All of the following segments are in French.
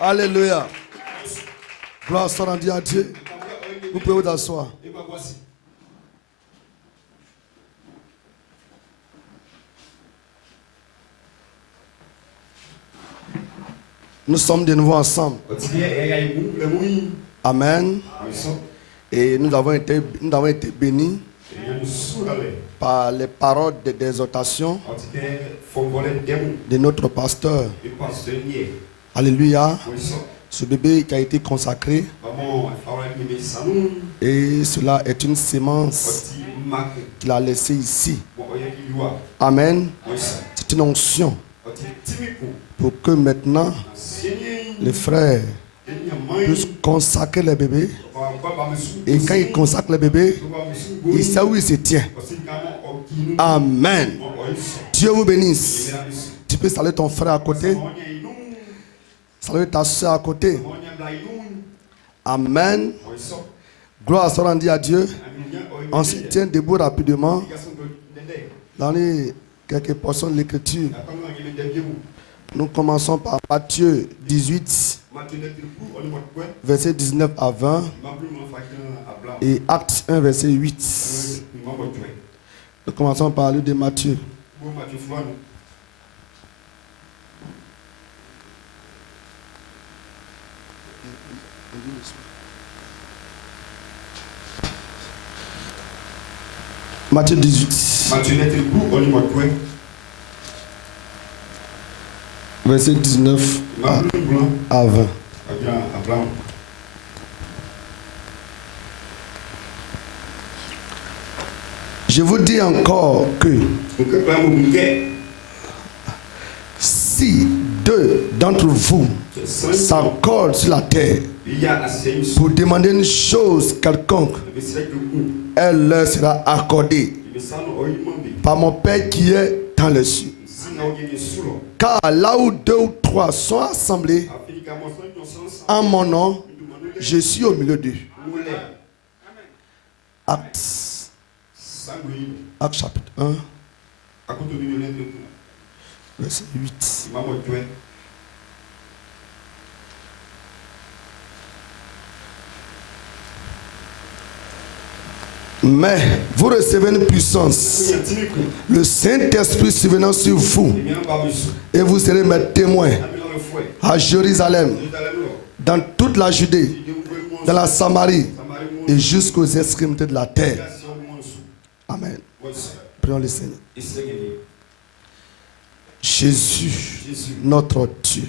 Alléluia. Gloire soit rendue à Dieu. Vous pouvez vous asseoir. Nous sommes de nouveau ensemble. Amen. Et nous avons été bénis par les paroles d'exhortation de notre pasteur. Alléluia. Ce bébé qui a été consacré. Et cela est une sémence qu'il a laissée ici. Amen. C'est une onction pour que maintenant les frères puissent consacrer les bébés. Et quand il consacre les bébés, il sait où il se tient. Amen. Dieu vous bénisse. Tu peux saluer ton frère à côté. Saluer ta soeur à côté. Amen. Gloire soit rendue à Dieu. On se tient debout rapidement dans les quelques portions de l'écriture. Nous commençons par Matthieu 18, verset 19 à 20 et Actes 1, verset 8. Nous commençons par le livre de Matthieu. Matthieu 18. Verset 19 à 20. Je vous dis encore que si deux d'entre vous s'accordent sur la terre pour demander une chose quelconque, elle leur sera accordée par mon Père qui est dans les cieux. Car là où deux ou trois sont assemblés en mon nom, je suis au milieu d'eux. Actes chapitre 1, verset 8. Mais vous recevez une puissance, le Saint-Esprit survenant sur vous, et vous serez mes témoins à Jérusalem, dans toute la Judée, dans la Samarie et jusqu'aux extrémités de la terre. Amen. Prions le Seigneur. Jésus, notre Dieu,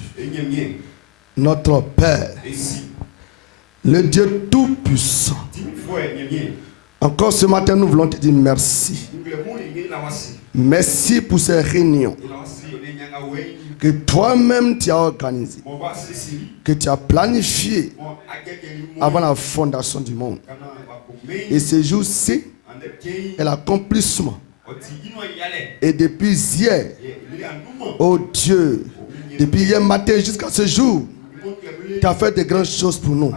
notre Père, le Dieu Tout-Puissant. Encore ce matin, nous voulons te dire merci. Merci pour ces réunions que toi-même tu as organisées, que tu as planifiées avant la fondation du monde. Et ce jour-ci est l'accomplissement. Et depuis hier, oh Dieu, depuis hier matin jusqu'à ce jour, tu as fait de grandes choses pour nous.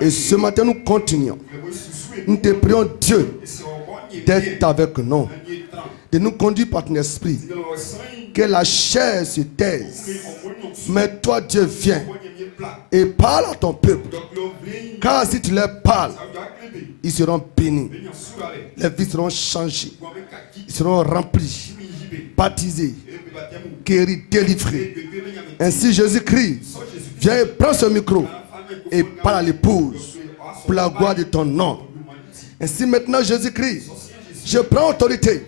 Et ce matin, nous continuons. Nous te prions, Dieu, d'être avec nous, de nous conduire par ton esprit, que la chair se taise. Mais toi, Dieu, viens et parle à ton peuple. Car si tu leur parles, ils seront bénis. Les vies seront changées. Ils seront remplis, baptisés, guéris, délivrés. Ainsi, Jésus-Christ, viens et prends ce micro et parle à l'épouse pour la gloire de ton nom. Ainsi maintenant, Jésus-Christ, je prends autorité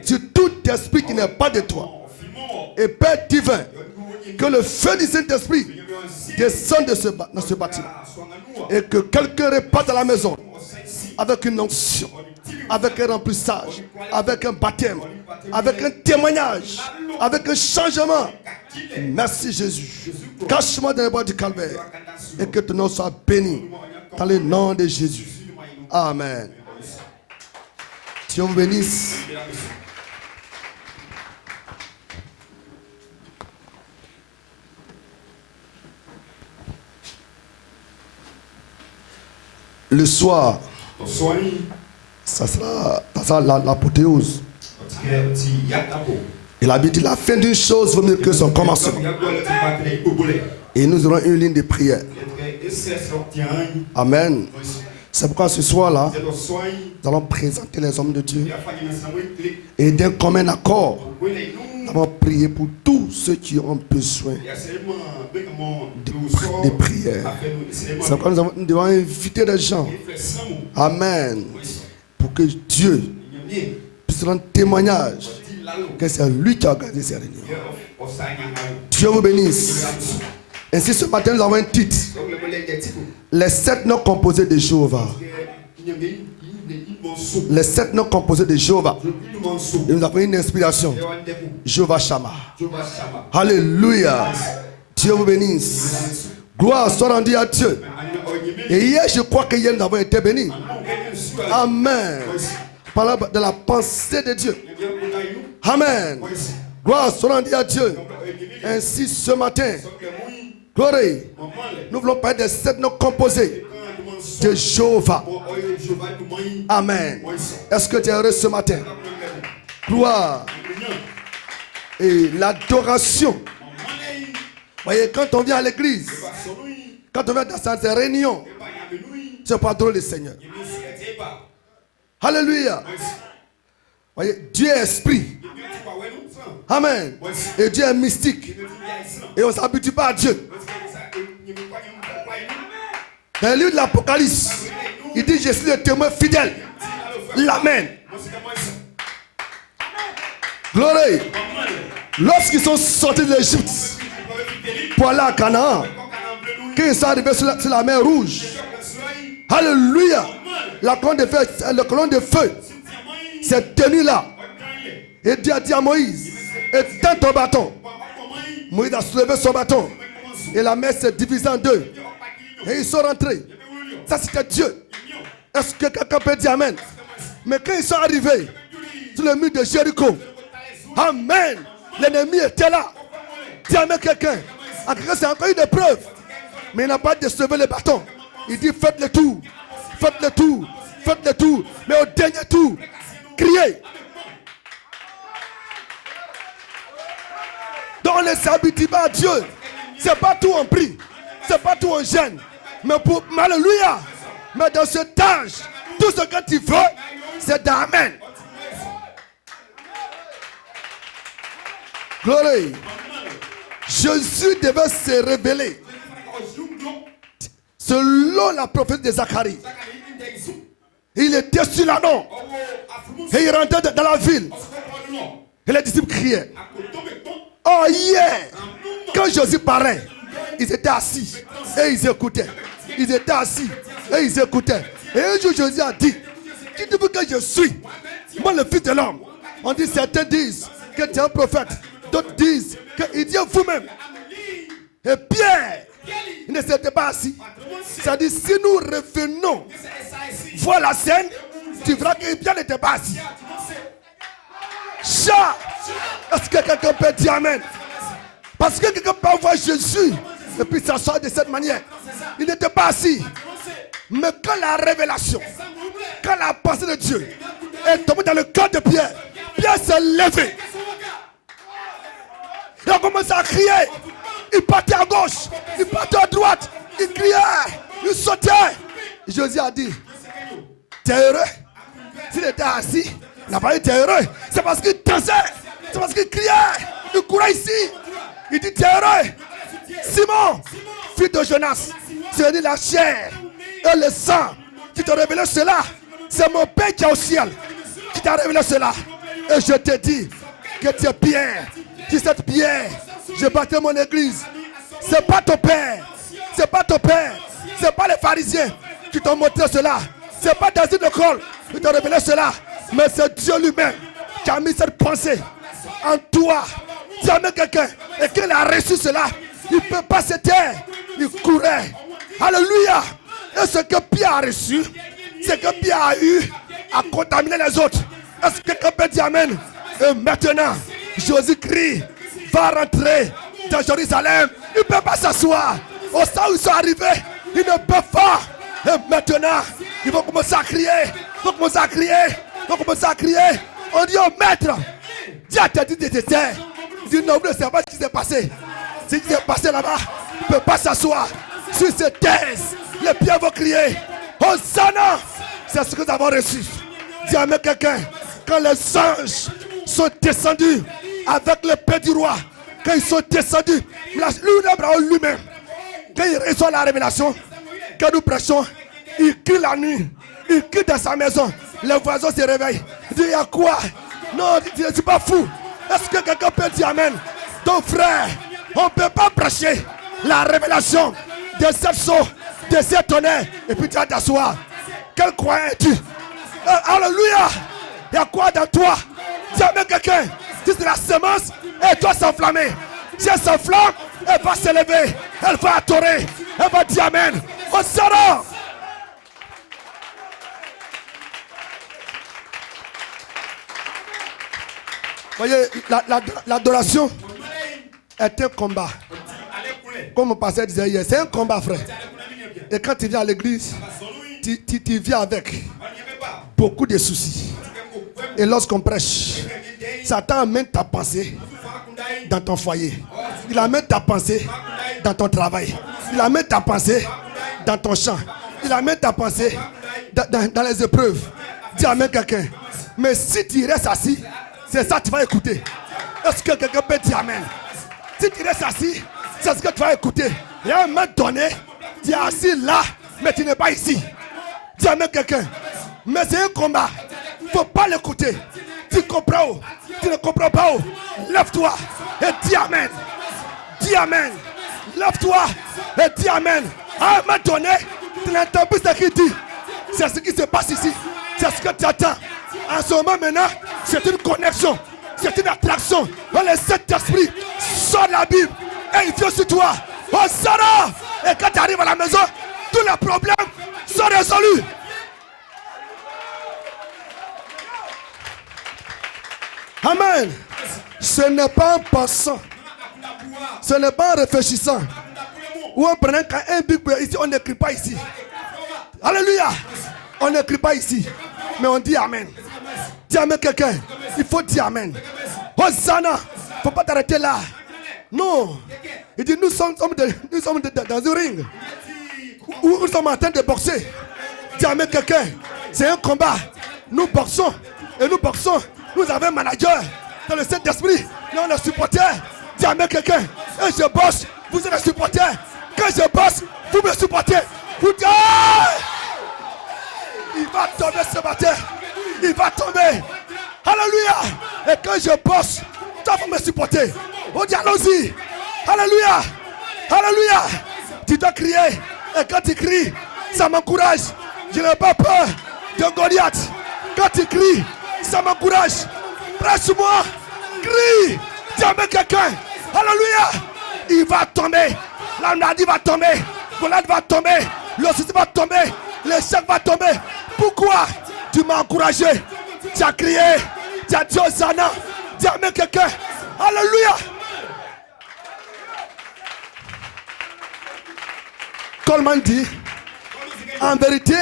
sur tout esprit qui n'est pas de toi. Et Père divin, que le feu du Saint-Esprit descende dans ce bâtiment. Et que quelqu'un reparte à la maison avec une onction, avec un remplissage, avec un baptême, avec un témoignage, avec un changement. Merci Jésus. Cache-moi dans les bois du calvaire. Et que ton nom soit béni dans le nom de Jésus. Amen. Dieu vous bénisse. Le soir, ça sera l'apothéose. Il a dit la fin d'une chose vaut mieux que son commencement. Et nous aurons une ligne de prière. Amen. C'est pourquoi ce soir-là, nous allons présenter les hommes de Dieu. Et d'un commun accord, nous allons prier pour tous ceux qui ont besoin de prières. C'est pourquoi nous devons inviter les gens. Amen. Pour que Dieu puisse rendre témoignage que c'est lui qui a organisé ces réunions. Dieu vous bénisse. Ainsi, ce matin, nous avons un titre. Les 7 noms composés de Jéhovah. Les 7 noms composés de Jéhovah. Et nous avons une inspiration. Jéhovah Shammah. Alléluia. Dieu vous bénisse. Gloire soit rendue à Dieu. Et hier, je crois que hier, nous avons été bénis. Amen. Par de la pensée de Dieu. Amen. Gloire soit rendue à Dieu. Ainsi, ce matin, gloire, nous voulons parler des 7 noms composés de Jéhovah. Amen. Est-ce que tu es heureux ce matin? Gloire. Et l'adoration. Voyez, quand on vient à l'église, quand on vient dans cette réunion, c'est pour adorer le Seigneur. Alléluia. Voyez, Dieu est esprit. Amen. Et Dieu est mystique. Et on ne s'habitue pas à Dieu. Dans le livre de l'Apocalypse, il dit: je suis le témoin fidèle. L'amen. Gloire. Lorsqu'ils sont sortis de l'Égypte pour aller à Canaan, quand ils sont arrivés sur la mer Rouge, alléluia, la colonne de feu s'est tenue là. Et Dieu a dit à Moïse: éteins ton bâton. Moïse a soulevé son bâton. Et la mer s'est divisée en deux. Et ils sont rentrés. Ça, c'était Dieu. Est-ce que quelqu'un peut dire amen? Mais quand ils sont arrivés sur le mur de Jéricho, amen, l'ennemi était là. Dis amen quelqu'un. À quelqu'un, c'est encore une épreuve. Mais il n'a pas de soulever le bâton. Il dit: faites le tour. Faites le tour. Faites le tour. Mais au dernier tour, criez. Donc on ne s'habitue pas à Dieu. C'est pas tout on prie. C'est pas tout on gêne. Mais pour alléluia. Mais dans cet âge, tout ce que tu veux, c'est d'amen. Gloire. Jésus devait se révéler selon la prophétie de Zacharie. Il était sur l'anneau. Et il rentrait dans la ville. Et les disciples criaient. Oh yeah! Quand Jésus parlait, ils étaient assis et ils écoutaient. Ils étaient assis et ils écoutaient. Et un jour Jésus a dit: qui dit que je suis? Moi le Fils de l'homme. On dit, certains disent que tu es un prophète. D'autres disent qu'il dit vous-même. Et Pierre, il ne s'était pas assis. C'est-à-dire, si nous revenons voir la scène, tu verras que Pierre n'était pas assis. Chat! Est-ce que quelqu'un peut dire amen? Parce que quelqu'un peut voir Jésus et puis s'asseoir de cette manière. Il n'était pas assis. Mais quand la révélation, quand la pensée de Dieu est tombée dans le cœur de Pierre, Pierre s'est levé. Il a commencé à crier. Il partait à gauche, il partait à droite, il criait, il sautait. Jésus a dit: t'es heureux? S'il était assis, il n'a pas dit t'es heureux. C'est parce qu'il dansait, c'est parce qu'il criait, il courait ici. Il dit: t'es heureux? Simon, fils de Jonas, c'est la chair et le sang qui t'a révélé cela. C'est mon Père qui est au ciel qui t'a révélé cela. Et je te dis que tu es Pierre. Qui cette pierre, je bâtis mon église. C'est pas ton père. C'est pas ton père. C'est pas les pharisiens qui t'ont montré cela. C'est pas David de Cole qui t'a révélé cela. Mais c'est Dieu lui-même qui a mis cette pensée en toi. Jamais quelqu'un. Et qu'il a reçu cela, il ne peut pas se taire. Il courait. Alléluia. Et ce que Pierre a reçu, ce que Pierre a eu, a contaminé les autres. Est-ce que quelqu'un peut dire amen? Et maintenant, Jésus crie: va rentrer dans Jérusalem. Il ne peut pas s'asseoir. Au stade où ils sont arrivés, ils ne peuvent pas. Et maintenant, ils vont commencer à crier. Ils vont commencer à crier. Ils vont commencer à crier. On dit au maître: Dis à tes détesteurs. Dis non, vous ne savez pas ce qui s'est passé. Ce qui s'est passé là-bas ne peut pas s'asseoir sur cette terre. Les pieds vont crier. Hosanna! C'est ce que nous avons reçu. Dis à quelqu'un, quand les anges sont descendus avec le paix du roi, quand ils sont descendus, lui-même, quand il reçoit la révélation, quand nous prêchons, il crie la nuit, il crie dans sa maison, les voisins se réveillent. Il dit, il y a quoi? Non, je ne suis pas fou. Est-ce que quelqu'un peut dire amen? Ton frère, on ne peut pas prêcher la révélation de cette chose, de cet tonnerre, et puis tu vas t'asseoir. Quel croyant es-tu? Alléluia! Il y a quoi dans toi? Dis amen quelqu'un. Si c'est la semence, elle doit s'enflammer. Si elle s'enflamme, elle va s'élever. Elle va adorer. Elle va dire amen. On sera. Voyez, l'adoration est un combat. Comme mon pasteur disait hier, c'est un combat, frère. Et quand tu viens à l'église, tu viens avec beaucoup de soucis. Et lorsqu'on prêche, Satan amène ta pensée dans ton foyer. Il amène ta pensée dans ton travail. Il amène ta pensée dans ton champ. Il amène ta pensée dans les épreuves. Dis amen quelqu'un. Mais si tu restes assis, c'est ça que tu vas écouter. Est-ce que quelqu'un peut dire amen? Si tu restes assis, c'est ce que tu vas écouter. Il y a un moment donné, tu es assis là, mais tu n'es pas ici. Dis amen quelqu'un. Mais c'est un combat. Il ne faut pas l'écouter. Tu comprends? Tu ne comprends pas? Lève-toi et dis amen. Dis amen. Lève-toi et dis amen. À un moment donné, tu n'entends plus ce qu'il dit. C'est ce qui se passe ici. C'est ce que tu attends. En ce moment maintenant, c'est une connexion. C'est une attraction. Le Saint-Esprit sort la Bible et il vient sur toi. Oh Sarah! Et quand tu arrives à la maison, tous les problèmes sont résolus. Amen. Ce n'est pas en pensant. Ce n'est pas en réfléchissant. Ou en prenant un big boy ici, on n'écrit pas ici. Alléluia. On n'écrit pas ici. Mais on dit amen. Dis amen quelqu'un. Il faut dire amen. Hosanna. Il ne faut pas t'arrêter là. Non. Il dit nous sommes dans un ring. Où nous sommes en train de boxer. Dis amen quelqu'un. C'est un combat. Nous boxons. Et nous boxons. Nous avons un manager dans le Saint-Esprit. Là, on est supporters. Dis amen quelqu'un. Et je bosse. Vous êtes supporters. Quand je bosse, vous me supportez. Vous dites, il va tomber ce matin. Il va tomber. Alléluia. Et quand je bosse, toi vous me supporter. On dit allons-y. Alléluia. Alléluia. Tu dois crier. Et quand tu cries, ça m'encourage. Je n'ai pas peur de Goliath. Quand tu cries, ça m'encourage. Presse-moi. Crie. Dis à quelqu'un. Alléluia. Il va tomber. La maladie va tomber. Goliath va tomber. Le souci va tomber. L'échec va tomber. Pourquoi? Tu m'as encouragé. Tu as crié. Tu as dit Hosanna. Dis à quelqu'un. Alléluia. Coleman dit, en vérité,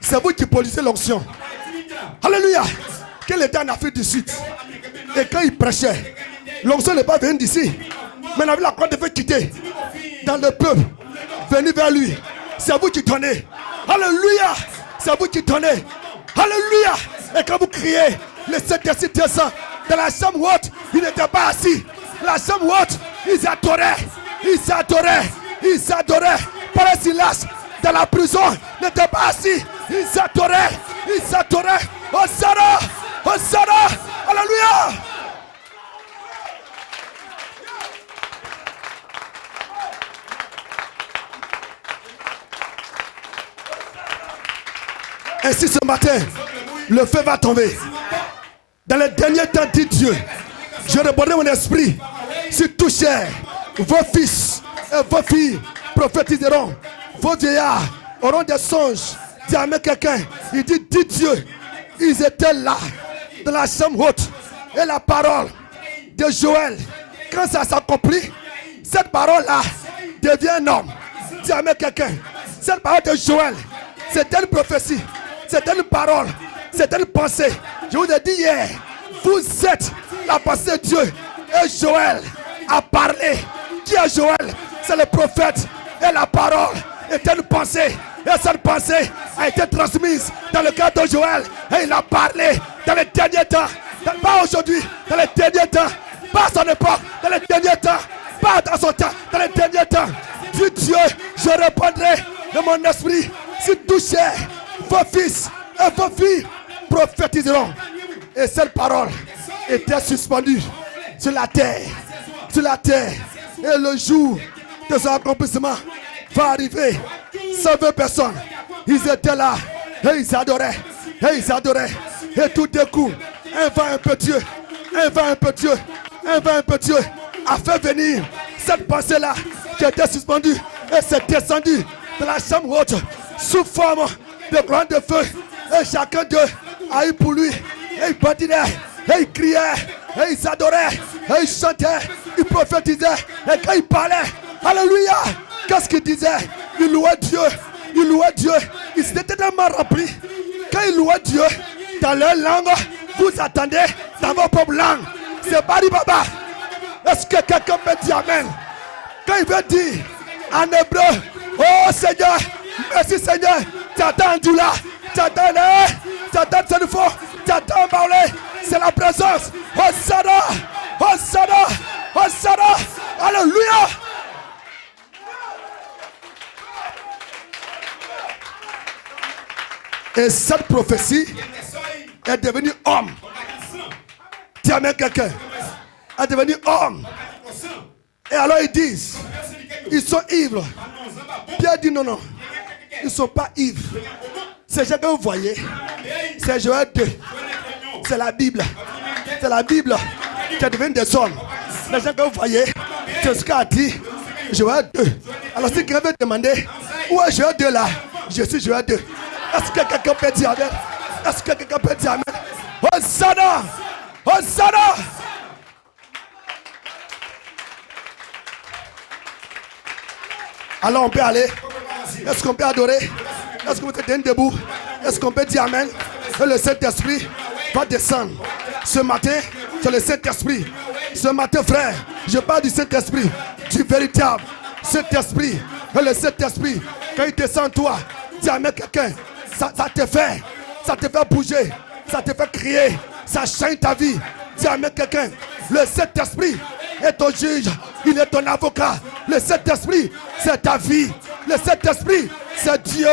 c'est vous qui produisez l'onction. Alléluia. Quel était en Afrique du Sud. Et quand il prêchait, l'onction n'est pas venue d'ici. Mais on avait la croix de feu quitter. Dans le peuple, venir vers lui. C'est vous qui donnez. Alléluia. C'est vous qui donnez. Alléluia. Et quand vous criez, le Saint-Esprit descend. Dans la chambre haute, il n'était pas assis. La chambre haute, ils adoraient. Ils adoraient. Ils adoraient. Paul et Silas, dans la prison, n'étaient pas assis. Ils adoraient. Ils adoraient. Hosanna. Hosanna. Alléluia. Ainsi ce matin, le feu va tomber. Dans les derniers temps, dit Dieu, je répondrai mon esprit sur tout chair. Vos fils et vos filles prophétiseront. Vos vieillards auront des songes. Dis à quelqu'un, il dit Dieu, ils étaient là, dans la chambre haute. Et la parole de Joël, quand ça s'accomplit, cette parole-là devient un homme. Dis à quelqu'un, cette parole de Joël, c'est une prophétie. C'est une parole, c'est une pensée. Je vous ai dit hier, Vous êtes la pensée de Dieu. Et Joël a parlé. Qui est Joël? C'est le prophète. Et la parole était une pensée. Et cette pensée a été transmise dans le cœur de Joël. Et il a parlé dans les derniers temps. Pas aujourd'hui, dans les derniers temps. Pas à son époque, dans les derniers temps. Pas dans son temps, dans les derniers temps. Dit Dieu, je répondrai de mon esprit. Si touché, vos fils et vos filles prophétiseront. Et cette parole était suspendue sur la terre. Sur la terre. Et le jour de son accomplissement va arriver. 120 personnes. Ils étaient là. Et ils adoraient. Et ils adoraient. Et tout d'un coup, un vent impétueux. Un vent impétueux. Un vent impétueux a fait venir cette pensée-là qui était suspendue. Et c'est descendu de la chambre haute sous forme de gloire de feu. Et chacun d'eux a eu pour lui. Et il bandinait. Et il criait. Et ils adoraient. Et ils chantaient. Ils prophétisaient. Et quand ils parlaient, alléluia, qu'est-ce qu'ils disaient? Ils louaient Dieu. Ils louaient Dieu. Ils étaient tellement remplis. Quand ils louaient Dieu, dans leur langue, vous attendez dans vos propres langues. C'est Bari Baba. Est-ce que quelqu'un peut dire Amen? Quand il veut dire en hébreu, oh Seigneur, merci Seigneur, tu attends Dula, tu attends tu attends Senufo, tu attends Baoulé, c'est la présence. Hosanna, Hosanna, Hosanna, alléluia. Et cette prophétie est devenue homme. Dis Amen quelqu'un. Est devenu homme. Et alors ils disent, ils sont ivres. Pierre dit non, non. Ils ne sont pas ivres. C'est ce que vous voyez. C'est Joël 2. C'est la Bible. C'est la Bible qui est devenue des hommes. Les gens que vous voyez, c'est ce qu'a dit Joël 2. Alors si quelqu'un veut demander, où est Joël 2 là? Je suis Joël 2. Est-ce que quelqu'un peut dire Amen? Est-ce que quelqu'un peut dire Amen? Hosanna! Hosanna! Alors on peut aller. Est-ce qu'on peut adorer? Est-ce qu'on peut tenir debout? Est-ce qu'on peut dire Amen? Et le Saint-Esprit va descendre. Ce matin, c'est le Saint-Esprit. Ce matin, frère, je parle du Saint-Esprit, du véritable Saint-Esprit. Et le Saint-Esprit, quand il descend en toi, dis Amen quelqu'un. Ça te fait bouger, ça te fait crier, ça change ta vie. Dis Amen quelqu'un. Le Saint-Esprit est ton juge, il est ton avocat. Le Saint-Esprit, c'est ta vie. Le Saint-Esprit, c'est Dieu.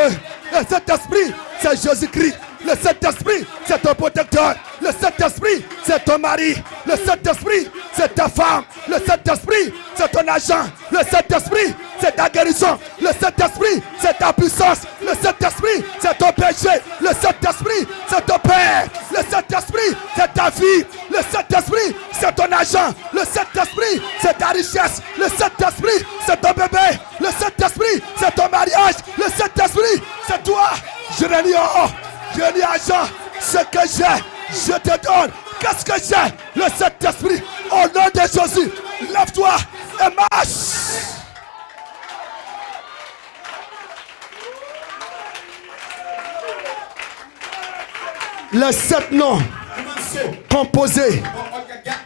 Le Saint-Esprit, c'est Jésus-Christ. Le Saint-Esprit, c'est ton protecteur. Le Saint-Esprit, c'est ton mari. Le Saint-Esprit, c'est ta femme. Le Saint-Esprit, c'est ton agent. Le Saint-Esprit, c'est ta guérison. Le Saint-Esprit, c'est ta puissance. Le Saint-Esprit, c'est ton péché. Le Saint-Esprit, c'est ton père. Le Saint-Esprit, c'est ta vie. Le Saint-Esprit, c'est ton agent. Le Saint-Esprit, c'est ta richesse. Le Saint-Esprit, c'est ton bébé. Le Saint-Esprit, c'est ton mariage. Le Saint-Esprit, c'est toi. Je n'ai ni or, je n'ai ni argent. Ce que j'ai, je te donne. Qu'est-ce que j'ai? Le Saint-Esprit. Au nom de Jésus, lève-toi et marche. Les 7 noms composés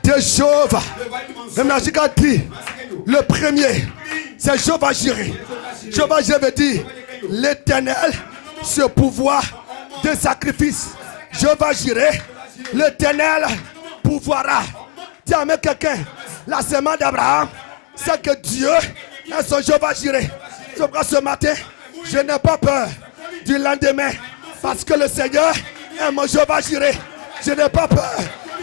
de Jéhovah. Même la Jéhovah dit, le premier, c'est Jéhovah Jireh. Jéhovah Jireh veut dire l'Éternel, ce pouvoir de sacrifice. Jéhovah Jireh, l'Éternel pouvoira. Dis à quelqu'un, la semence d'Abraham, c'est que Dieu est son Jéhovah Jireh. C'est pourquoi ce matin, je n'ai pas peur du lendemain, parce que le Seigneur est mon Jéhovah Jireh. Je n'ai pas peur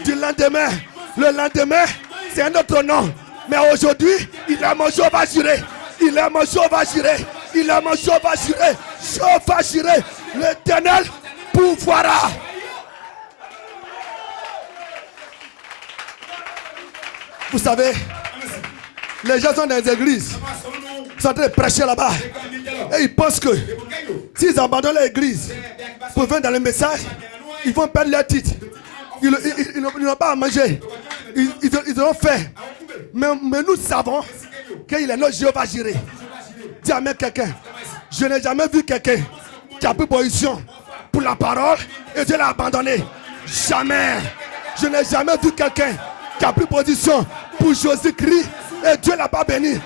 du lendemain. Le lendemain, c'est un autre nom. Mais aujourd'hui, il est mon Jéhovah Jireh. Il est mon Jéhovah Jireh. Il est mon Jéhovah Jireh. Jéhovah Jireh, l'Éternel pouvoira. Vous savez, les gens sont dans les églises, ils sont en train de prêcher là-bas. Et ils pensent que s'ils abandonnent l'église pour venir dans le message, ils vont perdre leur titre. Ils n'ont pas à manger. Ils ont fait. Mais nous savons qu'il est notre Jéhovah Jireh. Dis Amen quelqu'un. Je n'ai jamais vu quelqu'un qui a pris position pour la parole et Dieu l'a abandonné. Jamais. Je n'ai jamais vu quelqu'un qui a pris position pour Jésus-Christ et Dieu l'a pas béni.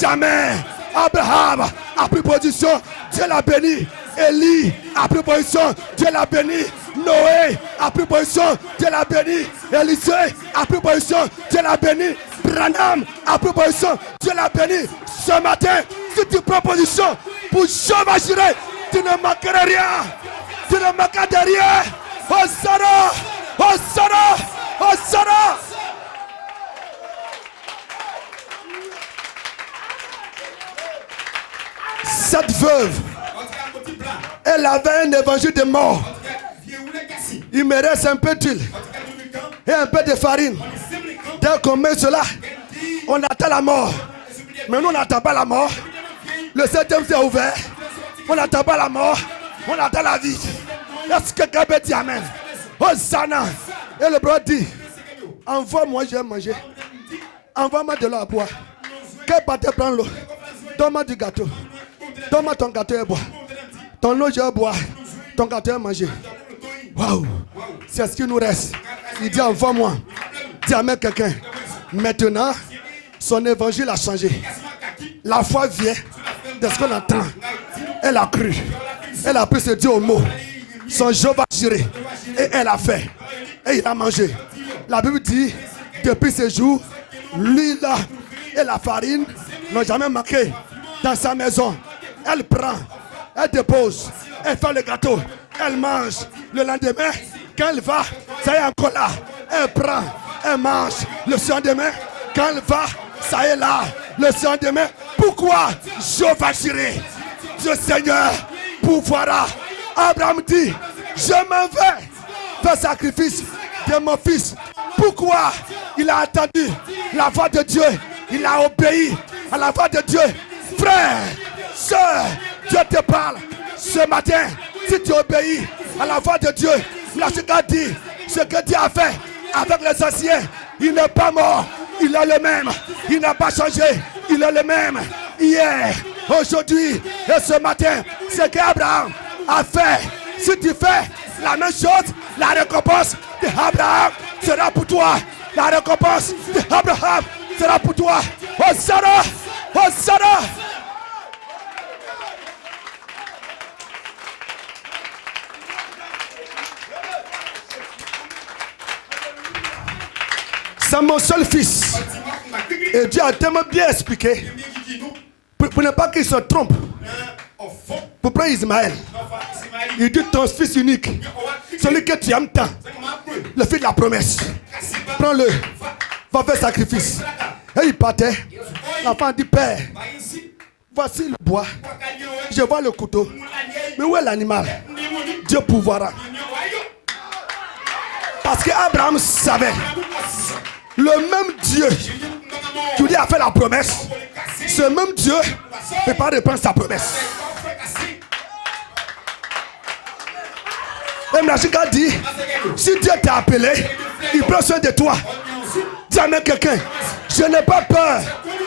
Jamais. Abraham a pris position, Dieu l'a béni. Élie a pris position, Dieu l'a béni. Noé a pris position, Dieu l'a béni. Élisée a pris position, Dieu l'a béni. Branham a pris position, Dieu l'a béni. Ce matin, si tu prends position pour Jéhovah Jireh, tu ne manqueras rien. Tu ne manqueras de rien. Hosanna, Hosanna, Hosanna. Cette veuve, elle avait un évangile de mort. Il me reste un peu d'huile et un peu de farine. Dès qu'on met cela, on attend la mort. Mais nous, on n'attend pas la mort. Le septième s'est ouvert. On n'attend pas la mort. On attend la vie. Est-ce que quelqu'un peut dire amen? Hosanna. Et le bras dit, envoie-moi, je vais manger. Envoie-moi de l'eau à boire. Quel pâté prend l'eau? Donne-moi du gâteau. Donne-moi ton gâteau et bois. Ton eau, je vais boire. Ton gâteau et manger. Waouh! C'est ce qui nous reste. Il dit, envoie-moi. Dis amen quelqu'un. Maintenant, son évangile a changé. La foi vient de ce qu'on entend. Elle a cru. Elle a pris ce Dieu au mot. Son Jéhovah Jireh. Et elle a fait. Et il a mangé. La Bible dit, depuis ce jour, l'huile et la farine n'ont jamais manqué dans sa maison. Elle prend, elle dépose, elle fait le gâteau, elle mange. Le lendemain, quand elle va, ça y est encore là. Elle prend, elle mange. Le lendemain, quand elle va, ça y est là. Le lendemain, pourquoi Jéhovah Jireh, Dieu Seigneur, pourvoira. Abraham dit, je m'en vais faire sacrifice de mon fils. Pourquoi il a attendu la voix de Dieu? Il a obéi à la voix de Dieu. Frère, sœur, Dieu te parle ce matin. Si tu obéis à la voix de Dieu, la Chica dit ce que Dieu a fait avec les anciens. Il n'est pas mort, il est le même. Il n'a pas changé, il est le même. Hier, aujourd'hui et ce matin, ce qu'Abraham a fait. Si tu fais la même chose, la récompense d'Abraham sera pour toi. La récompense d'Abraham sera pour toi. Hosanna, Hosanna. C'est mon seul fils. Et Dieu a tellement bien expliqué pour ne pas qu'il se trompe. Pour prendre Ismaël, il dit ton fils unique, celui que tu aimes tant, le fils de la promesse. Prends-le, va faire sacrifice. Et il partait. L'enfant dit, Père, voici le bois, je vois le couteau, mais où est l'animal? Dieu pourvoira. Parce qu'Abraham savait, le même Dieu qui lui a fait la promesse, ce même Dieu ne peut pas reprendre sa promesse. Et Mlachika dit, si Dieu t'a appelé, il prend soin de toi. Dis à même quelqu'un, je n'ai pas peur.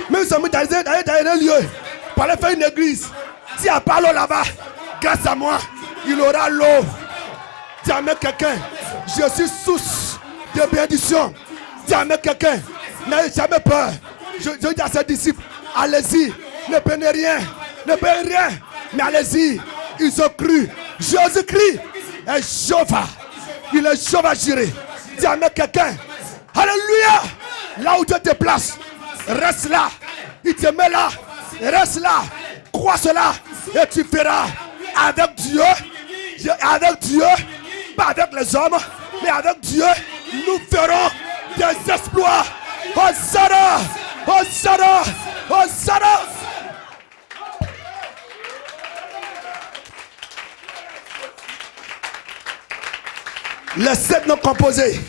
Même si on me d'aller dans un lieu, pour aller faire une église, s'il n'y a pas l'eau là-bas, grâce à moi, il aura l'eau. Dis à même quelqu'un, je suis source de bénédiction. Dis à même quelqu'un, n'ayez jamais peur. Je dis à ses disciples, allez-y, ne prenez rien, ne prenez rien, mais allez-y. Ils ont cru. Jésus-Christ est Jéhovah. Il est Jéhovah Jireh. Dis à même quelqu'un, alléluia. Là où Dieu te place, reste là. Il te met là, reste là. Crois cela et tu feras avec Dieu, pas avec les hommes, mais avec Dieu, nous ferons des exploits. Hosanna, Hosanna, Hosanna. Les 7 noms composés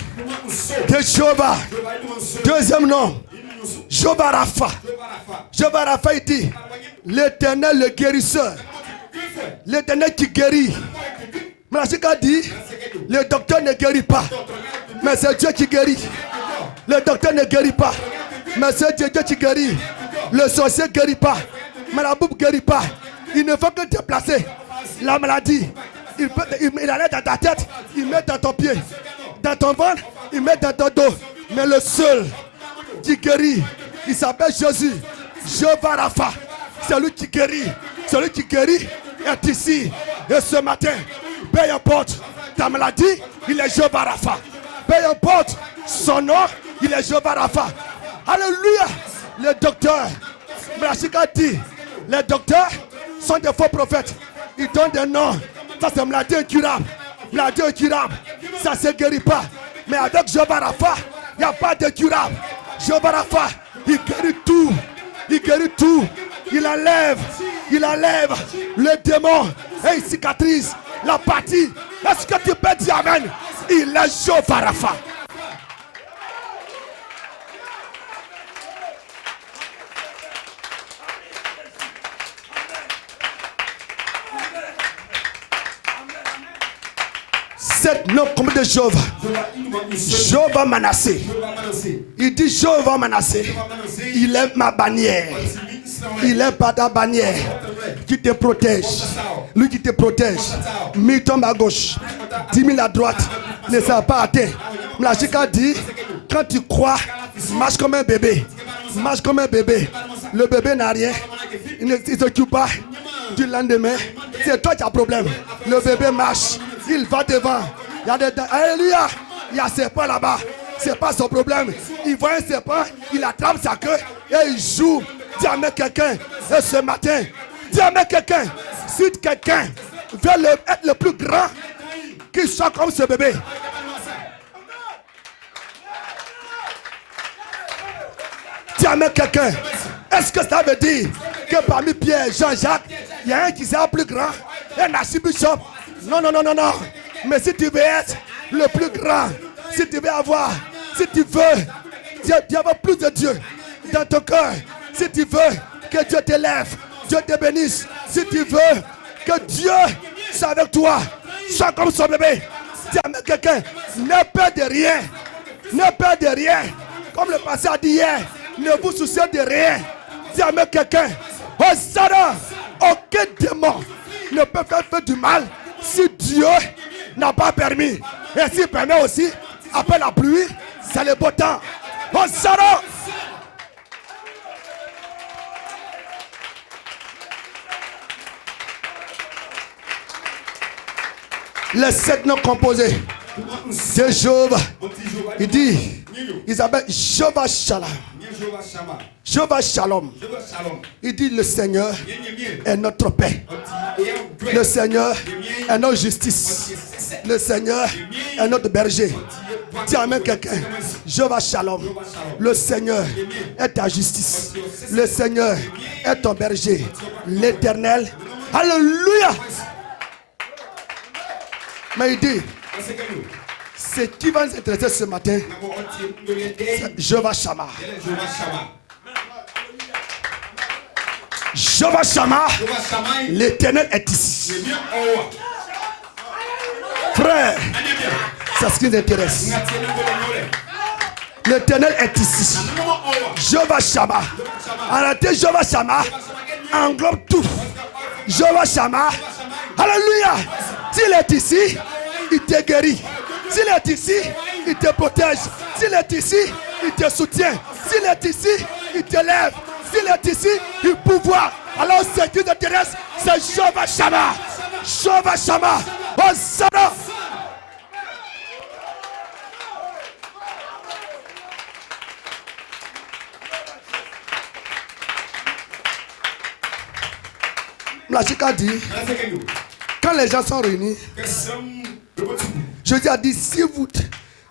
de Jéhovah. Deuxième nom, Jéhovah Rapha. Jéhovah Rapha, il dit, l'Éternel le guérisseur. L'Éternel qui guérit. Mlachika dit, le docteur ne guérit pas, mais c'est Dieu qui guérit. Le docteur ne guérit pas, mais c'est Dieu qui guérit. Le sorcier ne guérit pas, mais la boue ne guérit pas. Il ne faut que déplacer la maladie. Il allait dans ta tête, il met dans ton pied, dans ton ventre, il met dans ton dos. Mais le seul qui guérit, il s'appelle Jésus. Jéhovah Rapha. C'est lui qui guérit. Celui qui guérit est ici. Et ce matin, peu importe ta maladie, il est Jéhovah Rapha. Peu importe son nom, il est Jéhovah Rapha. Alléluia. Les docteurs, Mlachika dit, les docteurs sont des faux prophètes. Ils donnent des noms. Ça c'est maladie incurable. Maladie incurable. Ça ne se guérit pas. Mais avec Jéhovah Rapha, il n'y a pas d'incurable. Jéhovah Rapha, il guérit tout. Il guérit tout. Il enlève le démon et il cicatrise la partie. Est-ce que tu peux dire amen? Il est Jéhovah Rapha. Sept noms comme de Jéhovah. Jéhovah Manassé. Il dit Jéhovah Manassé. Il est ma bannière. Il est pas ta bannière qui te protège. Lui qui te protège. 1000 tombes à gauche, 10 000 à droite. Ne sera pas atteint. La Chika dit, quand tu crois, marche comme un bébé. Marche comme un bébé. Le bébé n'a rien. Il ne s'occupe pas du lendemain. C'est toi qui as problème. Le bébé marche. Il va devant. Il y a des... Alléluia. Il y a un serpent là-bas. C'est pas son problème. Il voit un serpent. Il attrape sa queue et il joue. Dis à quelqu'un. Et ce matin, dis à quelqu'un. Si quelqu'un veut être le plus grand, qu'il soit comme ce bébé. Dis à quelqu'un. Est-ce que ça veut dire que parmi Pierre, Jean-Jacques, il y a un qui sera plus grand? Un Nassi Bishop? Non. Mais si tu veux être le plus grand, si tu veux avoir, si tu veux avoir plus de Dieu dans ton cœur, si tu veux que Dieu t'élève, Dieu te bénisse, si tu veux que Dieu soit avec toi, sois comme son bébé. Dis à quelqu'un, n'aie peur de rien. N'aie peur de rien. Comme le passé a dit hier, ne vous souciez de rien. Dis à quelqu'un, oh Satan, aucun démon ne peut faire du mal si Dieu n'a pas permis. Et s'il permet aussi, après la pluie, c'est le beau temps. Oh Satan. Les 7 noms composés, c'est Jéhovah. Il dit, il s'appelle Jéhovah Shalom. Jéhovah Shalom. Il dit, le Seigneur est notre paix. Le Seigneur est notre justice. Le Seigneur est notre berger. Dis à même quelqu'un, Jéhovah Shalom. Le Seigneur est ta justice. Le Seigneur est ton berger. L'Éternel. Alléluia. Mais il dit, ce qui va nous intéresser ce matin, c'est Jéhovah Shammah. Jéhovah Shammah, l'Éternel est ici. Frère, c'est ce qui nous intéresse. L'Éternel est ici. Jéhovah Shammah. Arrêtez, Jéhovah Shammah englobe tout. Jéhovah Shammah, alléluia. S'il est ici, il te guérit. S'il est ici, il te protège. S'il est ici, il te soutient. S'il est ici, il te lève. S'il est ici, il pouvoir. Alors ce qui nous intéresse, c'est Jéhovah Shammah. Jéhovah Shammah. Oh Satan. La Chika dit, quand les gens sont réunis, Jésus a dit, si vous,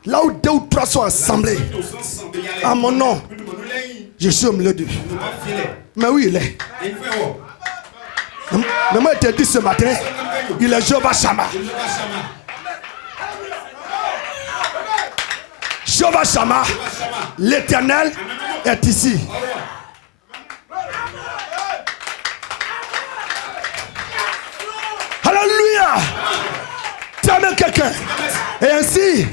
là où 2 ou 3 sont assemblés, en mon nom, je suis au milieu d'eux. Mais oui, il est. Mais moi, je te dis ce matin, il est Jéhovah Shammah. Jéhovah Shammah, l'Éternel est ici. Alléluia. Tu amènes quelqu'un. Et ainsi,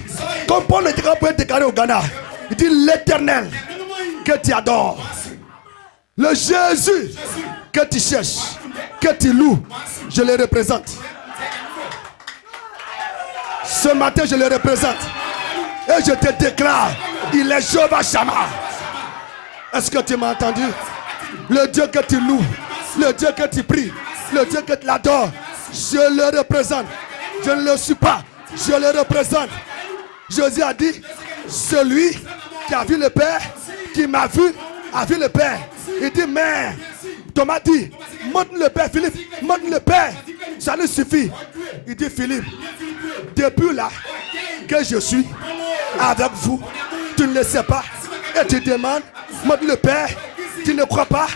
comme Paul le dira pour être déclaré au Ghana, il dit l'Éternel que tu adores, le Jésus que tu cherches, que tu loues, je le représente. Ce matin, je le représente. Et Et je te déclare, il est Jéhovah Shammah. Est-ce que tu m'as entendu? Le Dieu que tu loues, le Dieu que tu pries, le Dieu que tu l'adores, je le représente. Je ne le suis pas, je le représente. Jésus a dit, celui qui a vu le Père, qui m'a vu, a vu le Père. Il dit, mais Thomas dit, montre le Père, Philippe, montre le Père. Ça ne suffit. Il dit, Philippe, depuis là que je suis avec vous, tu ne le sais pas. Et tu demandes, montre le Père. Tu ne crois pas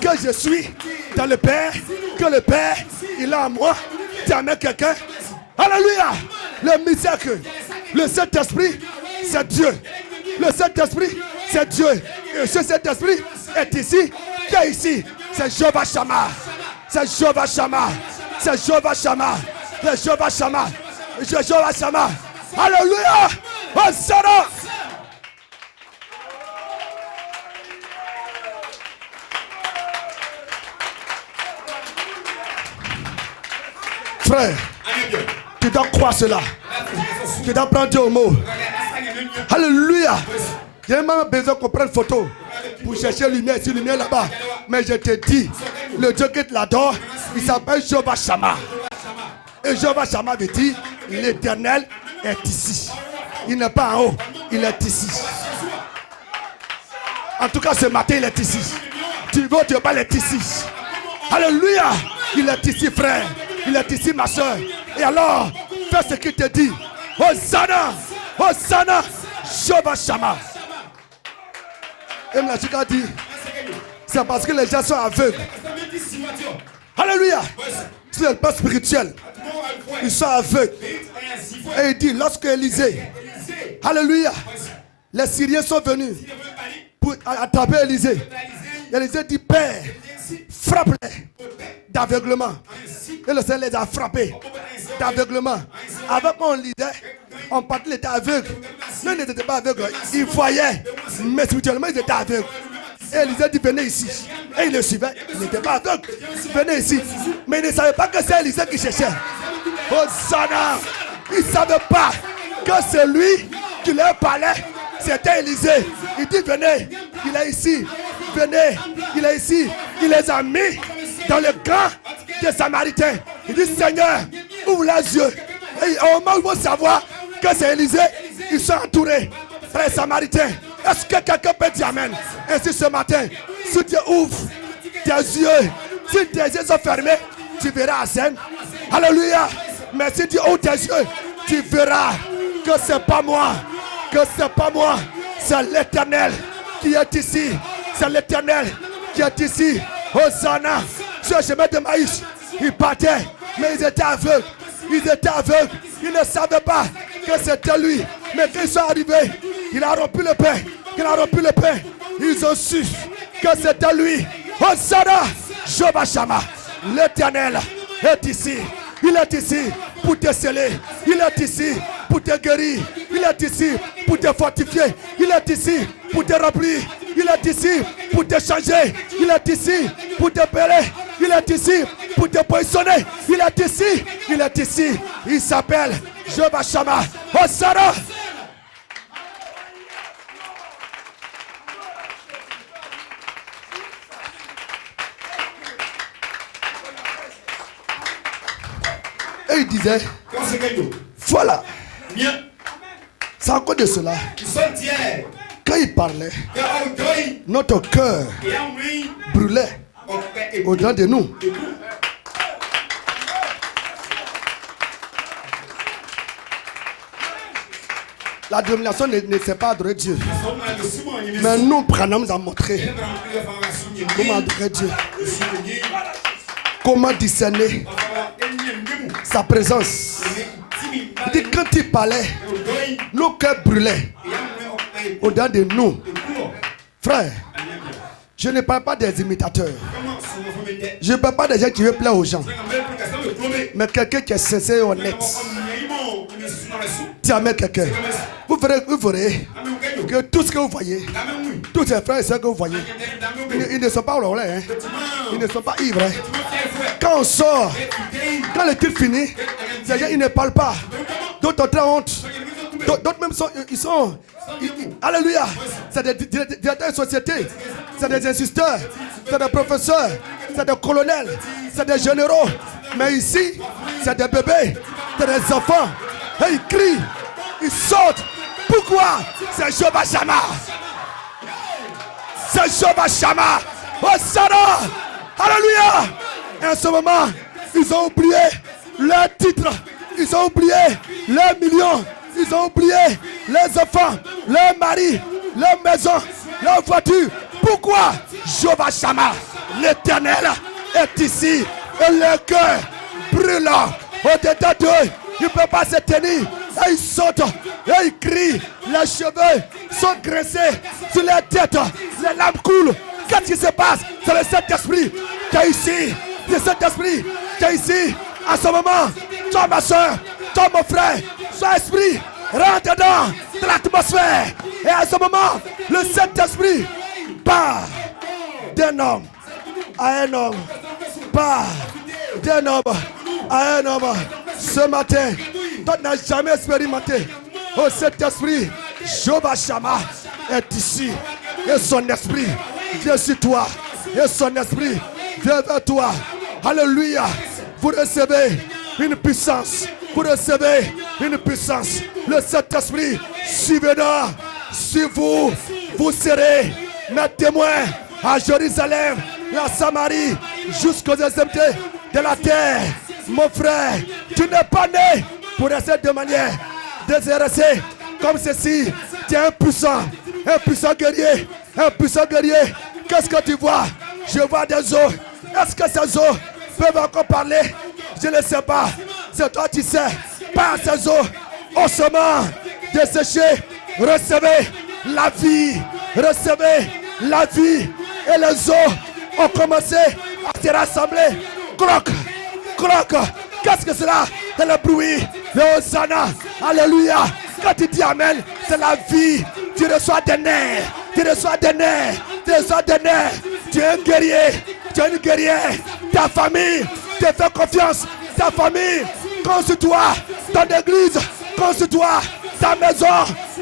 que je suis dans le Père, que le Père, il est en moi. Tu amènes quelqu'un. Alléluia. Le miracle, le Saint-Esprit, c'est Dieu. Le Saint-Esprit, c'est Dieu. Et ce Saint-Esprit est ici, qui est ici. C'est Jéhovah Shammah. C'est Jéhovah Shammah. C'est Jéhovah Shammah. C'est Jéhovah Shammah. C'est Jéhovah Shammah. Alléluia. Hosanna. Frère, tu dois croire cela. Tu dois prendre Dieu au mot. Alléluia. J'ai même besoin qu'on prenne photo pour chercher lumière ici, lumière là-bas. Mais je te dis, le Dieu qui te l'adore, il s'appelle Jéhovah Shammah. Et Jéhovah Shammah veut dire, l'Éternel est ici. Il n'est pas en haut, il est ici. En tout cas, ce matin, il est ici. Tu veux, tu veux pas, il est ici. Alléluia. Il est ici, frère. Il est ici, ma soeur. Et alors, fais ce qu'il te dit. Hosanna, Hosanna, Jéhovah Shammah. Et la chica dit, c'est parce que les gens sont aveugles. Alléluia. C'est le pas spirituel. Ils sont aveugles. Et il dit, lorsque Élisée, alléluia, les Syriens sont venus pour attraper Élisée. Élisée dit, Père, frappe-les d'aveuglement. Et le Seigneur les a frappés d'aveuglement. Avant qu'on lisait, on parlait, ils étaient aveugles. Non, ils n'étaient pas aveugles. Ils voyaient, mais spirituellement, ils étaient aveugles. Et Élisée dit, venez ici. Et il le suivait. Il n'était pas aveugle. Venez ici. Mais il ne savait pas que c'est Élisée qui cherchait. Hosanna. Il ne savait pas que c'est lui qui leur parlait. C'était Élisée. Il dit, venez. Il est ici. Venez. Il est ici. Il les a mis dans le camp des Samaritains. Il dit, Seigneur, ouvre les yeux. Et au moment où ils vont savoir que c'est Élisée, ils sont entourés par les Samaritains. Est-ce que quelqu'un peut dire amen? Ainsi ce matin, si Dieu ouvre tes yeux, si tes yeux sont fermés, tu verras la scène. Alléluia. Mais si Dieu ouvre tes yeux, tu verras que c'est pas moi, que c'est pas moi, c'est l'Éternel qui est ici. C'est l'Éternel qui est ici. Hosanna. Sur le chemin de Maïs, ils partaient, mais ils étaient aveugles. Ils étaient aveugles. Ils ne savaient pas que c'était lui. Mais quand ils sont arrivés, il a rompu le pain. Il a rompu le pain. Ils ont su que c'était lui. Hosanna. Jéhovah Shammah. L'Éternel est ici. Il est ici pour te sceller. Il est ici pour te guérir. Il est ici pour te fortifier. Il est ici pour te remplir. Il est ici pour te changer. Il est ici pour te pérer. Il est ici pour te positionner. Il est ici. Il est ici. Il s'appelle Jéhovah Shammah. Hosanna. Et il disait, voilà. C'est à cause de cela. Quand il parlait, notre cœur brûlait au-dedans de nous. La domination ne sait pas adorer Dieu. Mais nous prenons à montrer comment adorer Dieu. Comment discerner sa présence. Il dit quand il parlait, nos cœurs brûlaient au-dedans de nous. Frère, je ne parle pas des imitateurs. Je ne parle pas des gens qui veulent plaire aux gens. Mais quelqu'un qui est sincère et honnête. Tu amènes quelqu'un. Vous verrez que tout ce que vous voyez, tous ces frères et sœurs que vous voyez, ils ne sont pas au relais. Ils ne sont pas ivres. Quand on sort, quand le culte finit, ces gens ils ne parlent pas. D'autres ont très honte. D'autres même alléluia. C'est des directeurs de société. C'est des insisteurs. C'est des professeurs. C'est des colonels. C'est des généraux. Mais ici, c'est des bébés. C'est des enfants. Et ils crient. Ils sautent. Pourquoi? C'est Jehovah Shammah. C'est Jehovah Shammah. Hosanna. Alléluia. Et en ce moment, ils ont oublié leurs titres. Ils ont oublié leurs millions. Ils ont oublié les enfants, leurs maris, leurs maisons, leurs voitures. Pourquoi? Jehovah Shammah, l'Éternel, est ici. Et le cœur brûlant au-dedans d'eux. Ils ne peuvent pas se tenir. Et ils sautent. Et ils crient. Les cheveux sont graissés sur les têtes. Les larmes coulent. Qu'est-ce qui se passe? C'est le Saint-Esprit qui est ici. C'est le Saint-Esprit qui est ici. À ce moment, toi ma soeur, toi mon frère, sois esprit, rentre dans l'atmosphère. Et à ce moment, le Saint-Esprit part d'un homme à un homme. Part d'un homme à un homme. Ce matin, toi n'as jamais expérimenté. Oh Saint-Esprit, Jehovah Shammah est ici. Et son esprit vient sur toi. Et son esprit vient vers toi. Alléluia. Vous recevez une puissance. Vous recevez une puissance. Le Saint-Esprit survenant sur vous. Vous serez mes témoins à Jérusalem, la Samarie, jusqu'aux extrémités de la terre. Mon frère, tu n'es pas né pour rester de manière désintéressée comme ceci. Tu es un puissant guerrier. Un puissant guerrier. Qu'est-ce que tu vois? Je vois des eaux. Est-ce que ces eaux peuvent encore parler? Je ne sais pas. C'est toi qui sais. Par ces eaux, ossements desséchés, recevez la vie. Recevez la vie. Et les eaux ont commencé à se rassembler. Croc, croc. Qu'est-ce que c'est là? C'est le bruit. Le Hosanna. Alléluia. Quand tu dis Amen, c'est la vie. Tu reçois des nerfs. Tu reçois des nerfs. Tu reçois des nerfs. Tu es un guerrier. Tu es une guerrière. Ta famille te fait confiance. Ta famille, construis-toi. Ton église, construis-toi. Ta maison,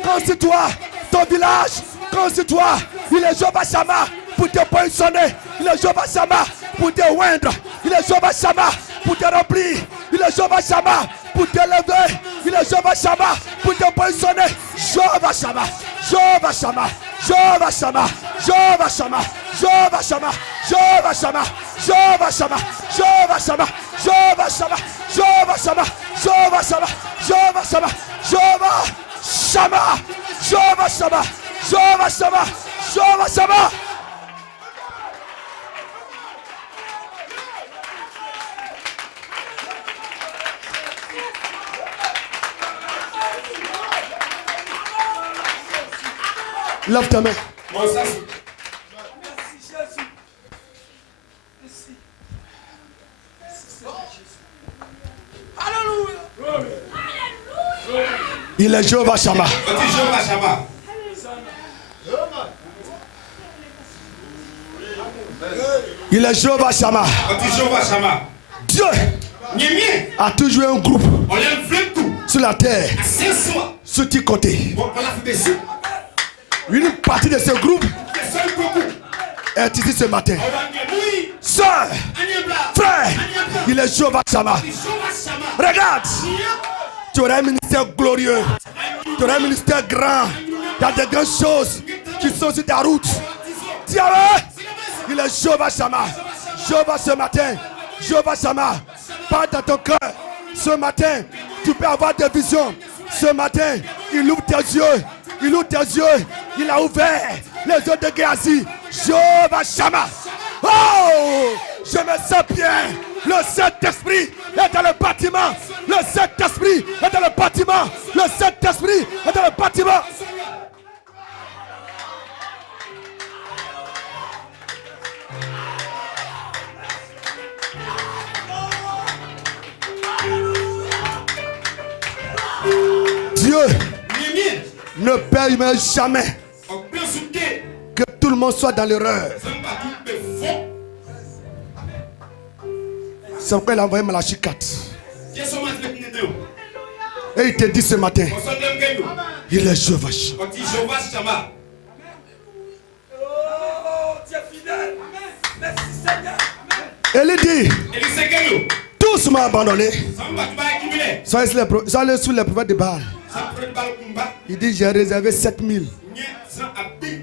construis-toi. Ton village, construis-toi. Il est Jehovah Shammah pour te positionner. Il est Jehovah Shammah pour te oindre. Il est Jehovah Shammah pour te remplir. Il est Jehovah Shammah pour te lever. Il est Jehovah Shammah pour te positionner. Jehovah Shammah, Jehovah Shammah, Jehovah Shammah, Jehovah Shammah, Jehovah Shammah, Jehovah Shammah, Jehovah Shammah, Jehovah Shammah, Jehovah Shammah, Jehovah Shammah, Jehovah Shammah, Jehovah Shammah, Jehovah Shammah, Jehovah Shammah, Jehovah Shammah, Jehovah Shammah. Lève ta main. Il est Jehovah Shammah. Il est Jehovah Shammah. Dieu a toujours un groupe sur la terre, sur tous côtés. Une partie de ce groupe est ici ce matin. Sœur, frère, il est Jehovah Shammah. Regarde, tu auras un ministère glorieux. Tu auras un ministère grand. Il y a des grandes choses qui sont sur ta route. Tiens, il est Jehovah Shammah. Jehovah ce matin. Jehovah Shammah. Parle dans ton cœur. Ce matin, tu peux avoir des visions. Ce matin, il ouvre tes yeux. Il ouvre tes yeux. Il a ouvert les yeux de Géasi. Jehovah Shammah. Oh, je me sens bien. Le Saint-Esprit est dans le bâtiment. Le Saint-Esprit est dans le bâtiment. Le Saint-Esprit est dans le bâtiment. Dieu ne permet jamais que tout le monde soit dans l'erreur. C'est pourquoi il a envoyé Malachie 4. Et il te dit ce matin, Il est Jéhovah Shammah. Elle dit, tous m'ont abandonné. Soyez sous les prophètes de Baal. Il dit, j'ai réservé 7000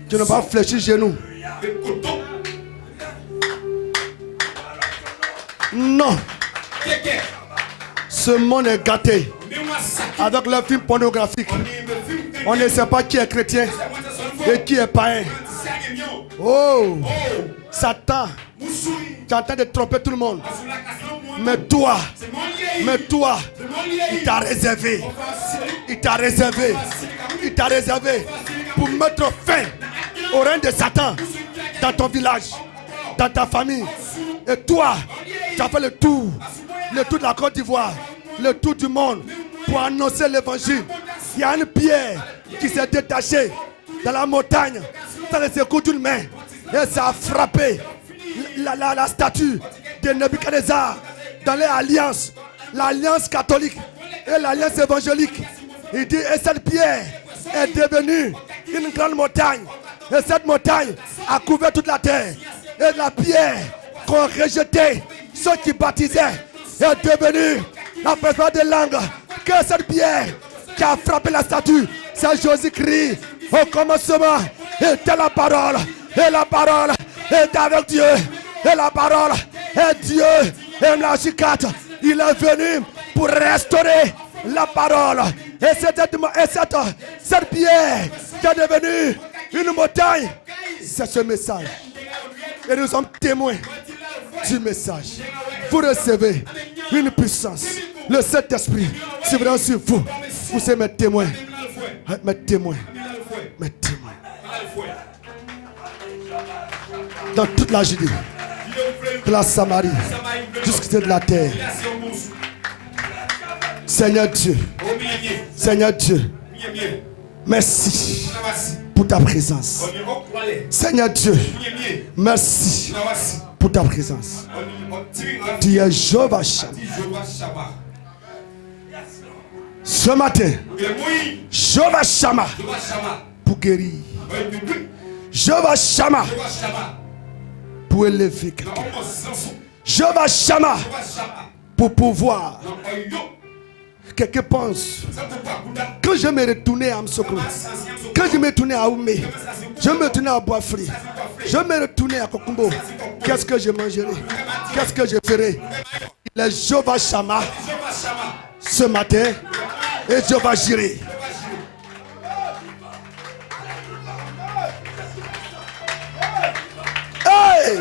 qui n'ont pas fléchi chez nous. Non. Ce monde est gâté avec leurs films pornographiques. On ne sait pas qui est chrétien et qui est païen. Oh, Satan, tu es en train de tromper tout le monde. Mais toi, il t'a réservé. Il t'a réservé pour mettre fin au règne de Satan dans ton village, dans ta famille. Et toi, tu as fait le tour de la Côte d'Ivoire, le tour du monde pour annoncer l'évangile. Il y a une pierre qui s'est détachée dans la montagne, dans les écoutes d'une main, et ça a frappé la statue de Nebuchadnezzar dans les alliances, l'alliance catholique et l'alliance évangélique. Il dit, et cette pierre est devenue une grande montagne, et cette montagne a couvert toute la terre, et la pierre qu'ont rejeté ceux qui baptisaient est devenue la personne de langue. Que cette pierre qui a frappé la statue, c'est Jésus-Christ. Au commencement était la parole, et la parole est avec Dieu, et la parole est Dieu. Et Malachie 4, il est venu pour restaurer la parole. Et cette pierre qui est devenue une montagne, c'est ce message. Et nous sommes témoins du message. Vous recevez une puissance. Le Saint-Esprit, c'est vraiment sur vous. Vous êtes mes témoins. Mes témoins. Mes témoins. Dans toute la Judée, de la Samarie, jusqu'à de la terre. Seigneur Dieu, merci pour ta présence. Seigneur Dieu, merci pour ta présence. Tu es Jéhovah Shammah. Ce matin, Jéhovah Shammah pour guérir. Jéhovah Shammah pour élever quelqu'un. Jéhovah Shammah pour pouvoir. Quelqu'un pense, quand je me retournais à Amsokro, quand je me retournais à Oumé, je me retournais à Boisfri, je me retournais à Kokumbo, qu'est-ce que je mangerai? Qu'est-ce que je ferai? Il est Jéhovah Shammah ce matin et Jéhovah Jireh. Hey!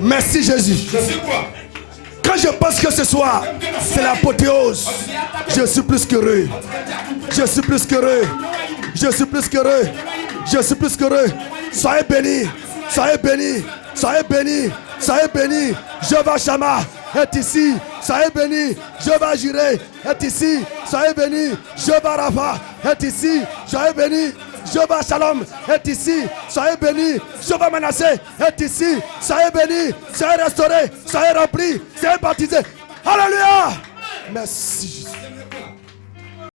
Merci Jésus. Quand je pense que ce soir, c'est l'apothéose, je suis plus qu'heureux. Je suis plus qu'heureux. Je suis plus qu'heureux. Je suis plus qu'heureux. Soyez bénis. Soyez bénis. Soyez bénis. Soyez bénis. Jéhovah Shammah est ici. Soyez bénis. Jéhovah Jireh est ici. Soyez bénis. Jéhovah Rapha est ici. Soyez bénis. Jéhovah Shalom est ici. Soyez bénis. Jéhovah Manassé est ici. Soyez bénis. Soyez restaurés. Soyez remplis. Soyez baptisés. Alléluia. Merci.